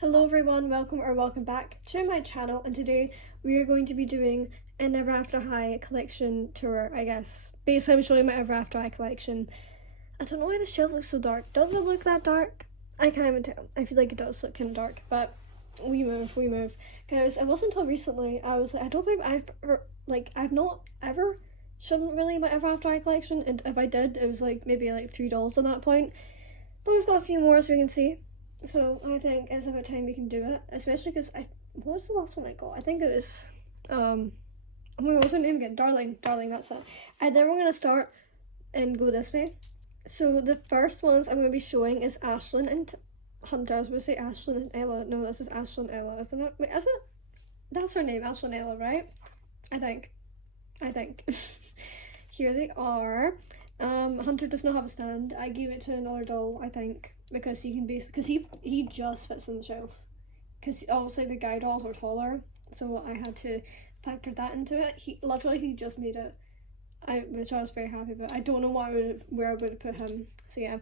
Hello everyone, welcome back to my channel, and today we are going to be doing an Ever After High collection tour, I guess. Basically I'm showing my Ever After High collection. I don't know why the shelf looks so dark. Does it look that dark? I can't even tell. I feel like it does look kind of dark, but we move. Guys, it wasn't until recently I was like, I don't think I've not ever shown really my Ever After High collection, and if I did, it was like maybe like $3 at that point. But we've got a few more as we can see. So I think it's about time we can do it, especially because what was the last one I got? I think it was, oh my god, what's her name again? Darling, that's it. And then we're going to start and go this way. So the first ones I'm going to be showing is Ashlyn and Hunter. I was going to say Ashlyn and Ella. No, this is Ashlyn Ella, isn't it? Wait, is it? That's her name, Ashlyn Ella, right? I think. Here they are. Hunter does not have a stand. I gave it to another doll, I think, because he can he just fits on the shelf. Because obviously the guy dolls are taller, so I had to factor that into it. He just made it, which I was very happy about. I don't know where I would have put him. So yeah.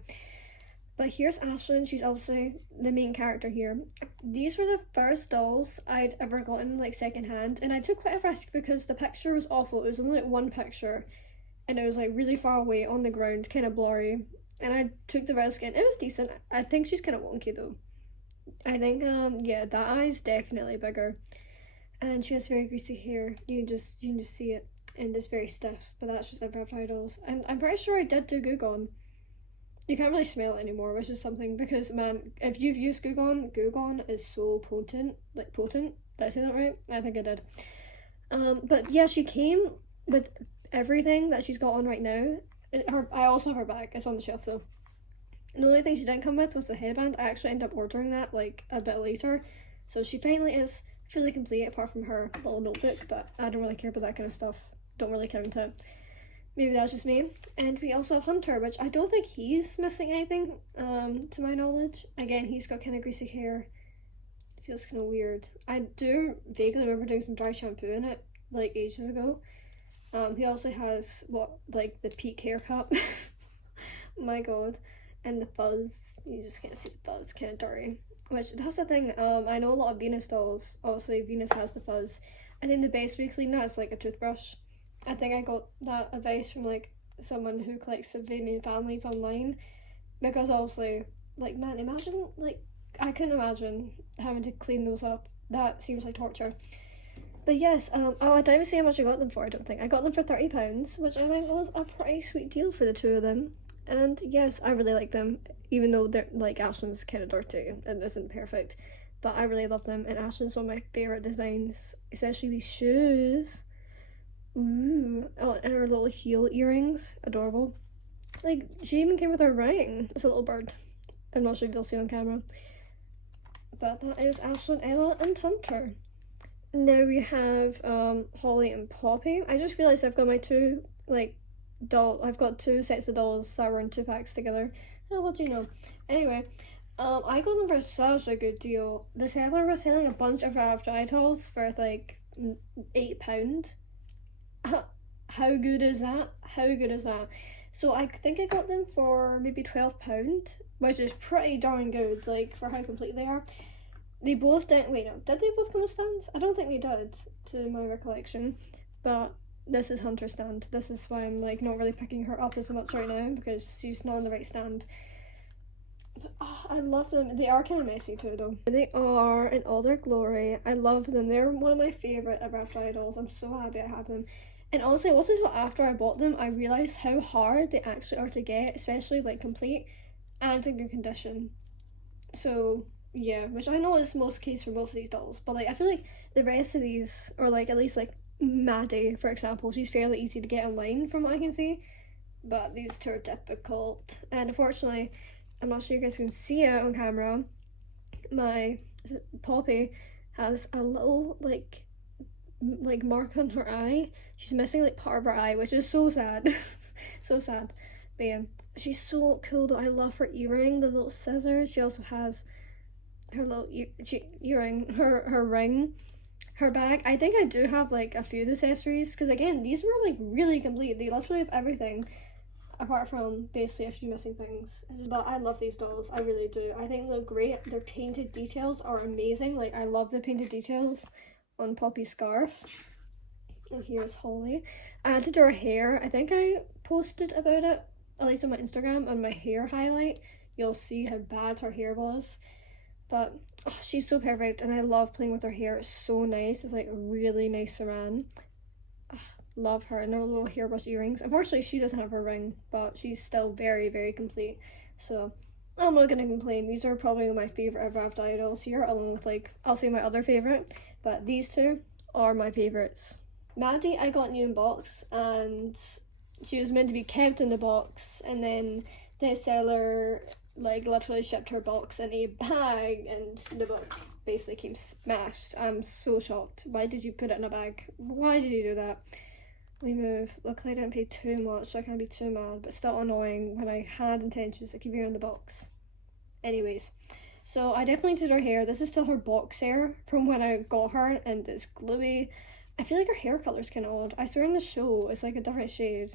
But here's Ashlyn. She's obviously the main character here. These were the first dolls I'd ever gotten like secondhand, and I took quite a risk because the picture was awful. It was only like one picture, and it was like really far away on the ground, kind of blurry. And I took the risk, and it was decent. I think she's kind of wonky though. I think yeah, that eye's definitely bigger, and she has very greasy hair. You can just see it, and it's very stiff. But that's just Ever After High dolls, and I'm pretty sure I did do Goo Gone. You can't really smell it anymore, which is something, because man, if you've used Goo Gone is so potent. Did I say that right? I think I did. But yeah, she came with everything that she's got on right now. I also have her bag. It's on the shelf though. The only thing she didn't come with was the headband. I actually ended up ordering that like a bit later, so she finally is fully complete apart from her little notebook. But I don't really care about that kind of stuff. Don't really count it. Maybe that's just me. And we also have Hunter, which I don't think he's missing anything, to my knowledge. Again, he's got kind of greasy hair. It feels kind of weird. I do vaguely remember doing some dry shampoo in it, like ages ago. He also has, like the peak haircut. My god. And the fuzz. You just can't see the fuzz, kind of dirty. Which, that's the thing, I know a lot of Venus dolls, obviously Venus has the fuzz. I think the best way to clean that is like a toothbrush. I think I got that advice from like someone who collects Sylvanian families online, because obviously, like, man, imagine, like, I couldn't imagine having to clean those up. That seems like torture. But yes, oh, I didn't even say how much I got them for. I don't think I got them for £30, which I think was a pretty sweet deal for the two of them. And yes, I really like them, even though they're like, Ashlyn's kind of dirty and isn't perfect, but I really love them. And Ashlyn's one of my favorite designs, especially these shoes. Ooh, oh, and her little heel earrings, adorable. Like, she even came with her ring. It's a little bird. I'm not sure if you'll see on camera. But that is Ashlyn, Ella, and Hunter. Now we have Holly and Poppy. I just realised I've got my two, like, I've got two sets of dolls that were in 2 packs together. Oh, what do you know? Anyway, I got them for such a good deal. The seller was selling a bunch of After Eye dolls for like £8. How good is that? So I think I got them for maybe £12, which is pretty darn good, like, for how complete they are. They both didn't, wait, no, did they both come with stands? I don't think they did, to my recollection, but this is Hunter's stand. This is why I'm like not really picking her up as much right now, because she's not on the right stand. But I love them. They are kind of messy too though. They are in all their glory. I love them. They're one of my favourite Ever After High dolls. I'm so happy I have them. And honestly, it wasn't until after I bought them I realised how hard they actually are to get, especially like complete and in good condition. So yeah, which I know is most case for most of these dolls, but like I feel like the rest of these, or like at least like Maddie for example, she's fairly easy to get online from what I can see, but these two are difficult. And unfortunately, I'm not sure you guys can see it on camera, my Poppy has a little like mark on her eye. She's missing like part of her eye, which is so sad. So sad. But yeah, she's so cool though. I love her earring, the little scissors. She also has her little earring, her ring, her bag. I think I do have like a few of the accessories, because again, these were like really complete. They literally have everything. apart from basically a few missing things. But I love these dolls, I really do. I think they look great. Their painted details are amazing. Like, I love the painted details on Poppy's scarf. And here's Holly. I did her hair. I think I posted about it, at least on my Instagram, on my hair highlight. You'll see how bad her hair was. But oh, she's so perfect, and I love playing with her hair. It's so nice. It's like a really nice saran. Love her, and her little hairbrush earrings. Unfortunately, she doesn't have her ring, but she's still very, very complete. So I'm not gonna complain. These are probably my favorite Ever After idols here, along with, like, I'll say my other favorite, but these two are my favorites. Maddie, I got new in box, and she was meant to be kept in the box, and then the seller, like, literally shipped her box in a bag, and the box basically came smashed. I'm so shocked. Why did you put it in a bag? Why did you do that? We move. Luckily I didn't pay too much, so I can't be too mad, but still annoying when I had intentions to keep her in the box. Anyways, so I definitely did her hair. This is still her box hair from when I got her, and it's gluey. I feel like her hair colour's kind of odd. I swear in the show it's like a different shade.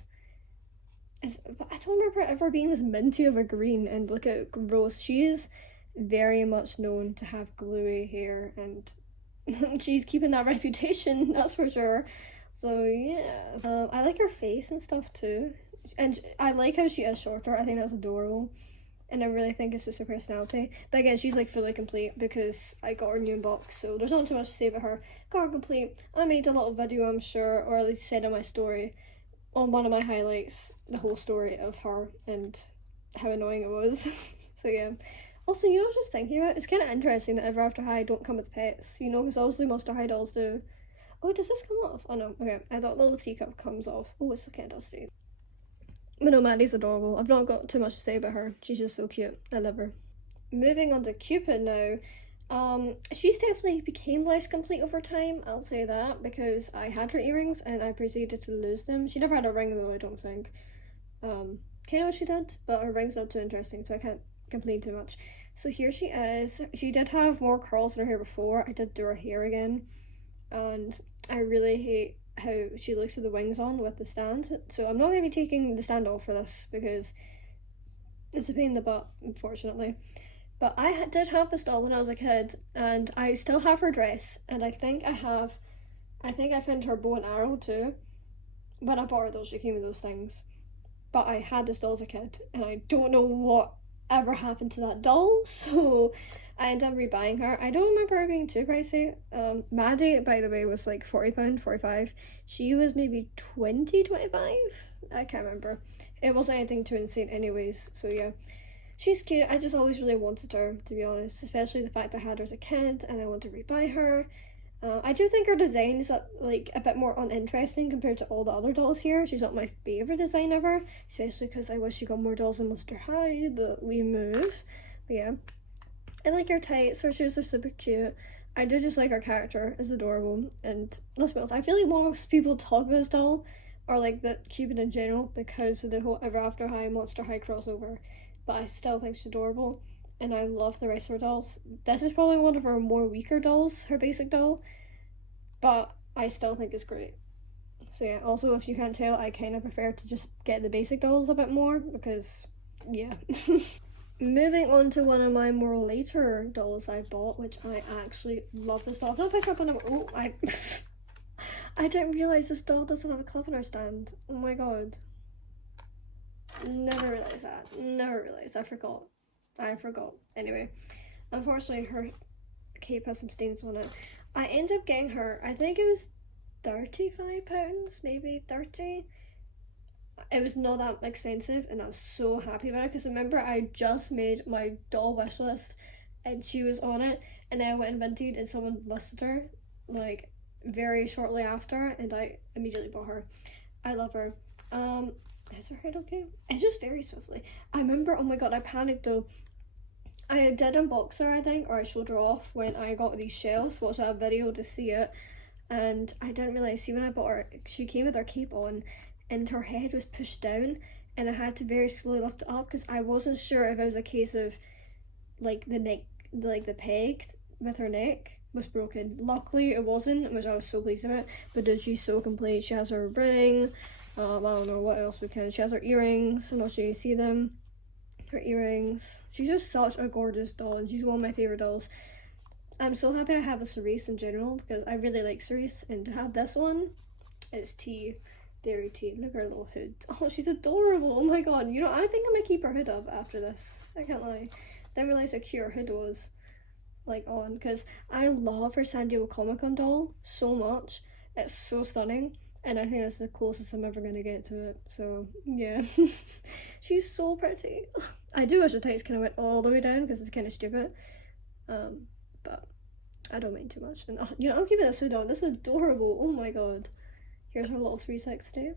But I don't remember it ever being this minty of a green, and look at Rose. She is very much known to have gluey hair, and she's keeping that reputation, that's for sure. So yeah, I like her face and stuff too, and I like how she is shorter. I think that's adorable, and I really think it's just her personality. But again, she's like fully complete because I got her new in box, so there's not too much to say about her. Got her complete. I made a little video, I'm sure, or at least said on my story, on one of my highlights, the whole story of her and how annoying it was. So yeah. Also, you know, just thinking about it, it's kind of interesting that Ever After High don't come with pets, you know, because obviously Monster High dolls do. Oh, does this come off? Oh no, okay. I thought the little teacup comes off. Oh, it's kind of dusty. But no, Maddie's adorable. I've not got too much to say about her. She's just so cute. I love her. Moving on to Cupid now. She's definitely became less complete over time, I'll say that, because I had her earrings and I proceeded to lose them. She never had a ring though, I don't think. Kind of what she did, but her ring's not too interesting, so I can't complain too much. So here she is. She did have more curls in her hair before. I did do her hair again, and I really hate how she looks with the wings on with the stand, so I'm not going to be taking the stand off for this because it's a pain in the butt, unfortunately. But I did have this doll when I was a kid, and I still have her dress, and I think I found her bow and arrow too. When I bought her though, she came with those things. But I had this doll as a kid, and I don't know what ever happened to that doll, so I ended up rebuying her. I don't remember her being too pricey. Maddie, by the way, was like £40, 45. She was maybe 20, 25? I can't remember. It wasn't anything too insane anyways, so yeah. She's cute. I just always really wanted her, to be honest, especially the fact I had her as a kid and I wanted to rebuy her. I do think her design is like a bit more uninteresting compared to all the other dolls here. She's not my favourite design ever, especially because I wish she got more dolls in Monster High, but we move. But yeah, I like her tights. Her shoes are super cute. I do just like her character. It's adorable. And let's be honest, I feel like most people talk about this doll, or like the Cupid in general, because of the whole Ever After High, Monster High crossover. But I still think she's adorable, and I love the rest of her dolls. This is probably one of her more weaker dolls, her basic doll, but I still think it's great. So yeah, also if you can't tell, I kind of prefer to just get the basic dolls a bit more, because yeah. Moving on to one of my more later dolls I bought, which I actually love this doll. I've not picked up on them. Oh, I didn't realise this doll doesn't have a clip on her stand. Oh my god. Never realised that. Never realised. I forgot. Anyway, unfortunately her cape has some stains on it. I ended up getting her, I think it was £35, maybe 30. It was not that expensive, and I was so happy about it because remember I just made my doll wish list and she was on it, and then I went and Vinted and someone listed her like very shortly after, and I immediately bought her. I love her. Is her head okay? It's just very swiftly. I remember, oh my god, I panicked though. I did unbox her, I think, or I showed her off when I got these shells, watched that video to see it, and I didn't realise, see when I bought her, she came with her cape on, and her head was pushed down, and I had to very slowly lift it up, because I wasn't sure if it was a case of, like, the neck, like the peg with her neck was broken. Luckily it wasn't, which I was so pleased about, but she's so complete. She has her ring, I don't know what else we can. She has her earrings. I'm not sure you see them. Her earrings. She's just such a gorgeous doll, and she's one of my favourite dolls. I'm so happy I have a Cerise in general, because I really like Cerise, and to have this one, it's tea. Dairy tea. Look at her little hood. Oh, she's adorable. Oh my god. You know, I think I might keep her hood up after this. I can't lie. Didn't realise how cute her hood was, like, on, because I love her San Diego Comic-Con doll so much. It's so stunning, and I think that's the closest I'm ever going to get to it. So, yeah. She's so pretty. I do wish the tights kind of went all the way down, because it's kind of stupid. But I don't mind too much. And, you know, I'm keeping this hood on. This is adorable. Oh my god. Here's her little 360.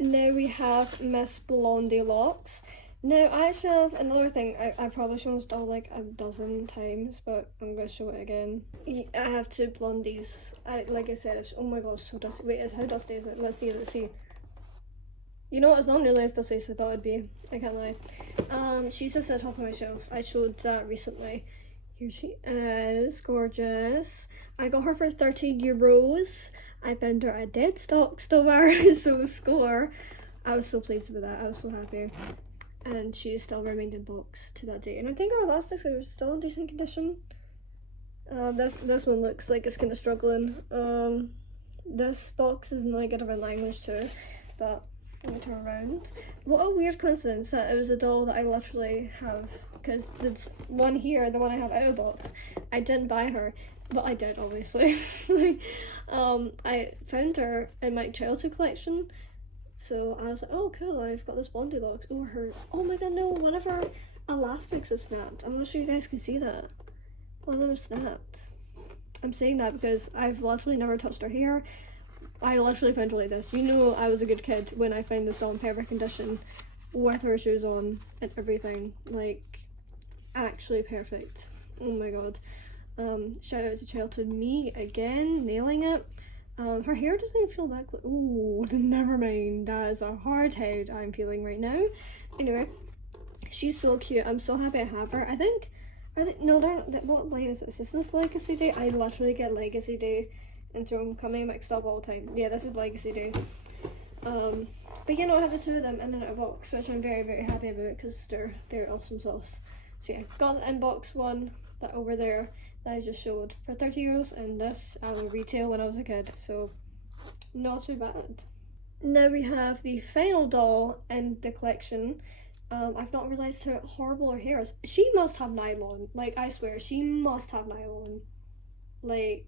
Now we have Miss Blondie Locks. Now I actually have another thing. I probably shown this doll like a dozen times, but I'm going to show it again. I have two Blondies. Like I said, oh my gosh, so dusty. Wait, how dusty is it? Let's see. You know what, it's not nearly as dusty as I thought it'd be. I can't lie. She's just at the top of my shelf. I showed that recently. Here she is, gorgeous. I got her for €30. I found her at Dead Stock Store, so score. I was so pleased with that. I was so happy. And she still remained in box to that day. And I think her elastics are still in decent condition. This one looks like it's kind of struggling. This box is in like a different language too, but let me turn around. What a weird coincidence that it was a doll that I literally have, because this one here, the one I have out of box, I didn't buy her, but I did obviously. I found her in my childhood collection, so I was like, oh cool, I've got this Blondie Locks. Oh my god, no, one of her elastics have snapped. I'm not sure you guys can see that. One of them snapped. I'm saying that because I've literally never touched her hair. I literally found her like this. You know I was a good kid when I found this doll in perfect condition with her shoes on and everything. Like, actually perfect. Oh my god. Shout out to Childhood Me again, nailing it. Her hair doesn't even feel that ooh, never mind. That is a hard head I'm feeling right now. Anyway, she's so cute. I'm so happy I have her. I think no, what line is this? Is this Legacy Day? I literally get Legacy Day and Homecoming mixed up all the time. Yeah, this is Legacy Day. But you know, I have the two of them in a box, which I'm very, very happy about because they're awesome sauce. So yeah, got the inbox one, that over there that I just showed for €30, and this I will retail when I was a kid, so not too bad. Now we have the final doll in the collection. I've not realised how horrible her hair is. She must have nylon. Like, I swear, she must have nylon. Like,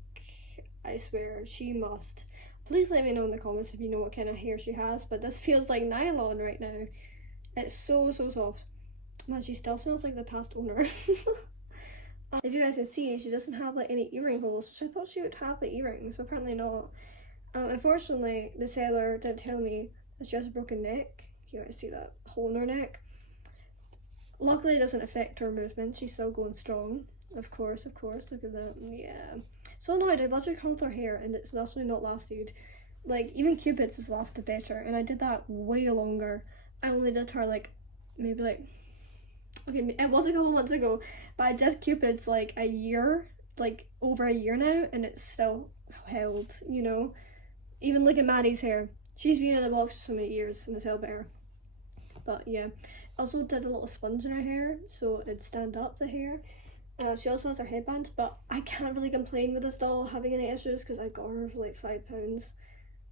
I swear, she must. Please let me know in the comments if you know what kind of hair she has, but this feels like nylon right now. It's so, so soft. Man, she still smells like the past owner. If you guys can see, she doesn't have like any earring holes, which I thought she would have the earrings, but apparently not. Unfortunately, the seller did tell me that she has a broken neck. You guys see that hole in her neck. Luckily, it doesn't affect her movement. She's still going strong. Of course, look at that. Yeah. So annoyed, I literally curled her hair and it's literally not lasted. Like, even Cupid's has lasted better, and I did that way longer. I only did her like, maybe like, okay, it was a couple months ago, but I did Cupid's like a year, like over a year now, and it's still held, you know. Even look at Maddie's hair. She's been in the box for so many years and it's held better. But yeah, also did a little sponge in her hair so it'd stand up the hair. She also has her headband, but I can't really complain with this doll having any issues because I got her for like £5.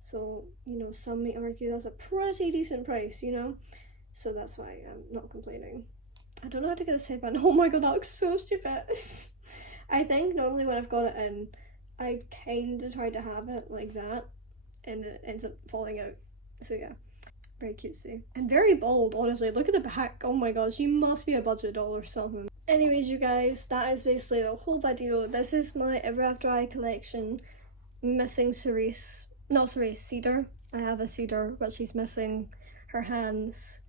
So, you know, some may argue that's a pretty decent price, you know. So that's why I'm not complaining. I don't know how to get this headband. Oh my god, that looks so stupid. I think normally when I've got it in, I kind of tried to have it like that, and it ends up falling out. So yeah, very cutesy. And very bold, honestly. Look at the back. Oh my god, she must be a budget doll or something. Anyways, you guys, that is basically the whole video. This is my Ever After Eye collection. Missing Cerise. Not Cerise, Cedar. I have a Cedar, but she's missing her hands.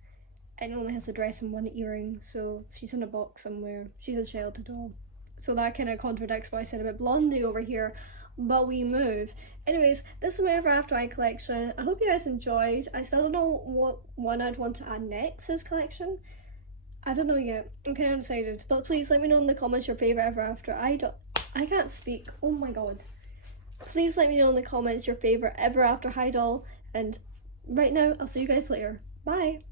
And only has a dress and one earring, so she's in a box somewhere. She's a childhood doll. So that kind of contradicts what I said about Blondie over here, but we move. Anyways, this is my Ever After Eye collection. I hope you guys enjoyed. I still don't know what one I'd want to add next to this collection. I don't know yet. I'm kind of undecided. But please let me know in the comments your favourite Ever After. I can't speak. Oh my god. Please let me know in the comments your favourite Ever After Eye doll, and right now, I'll see you guys later. Bye!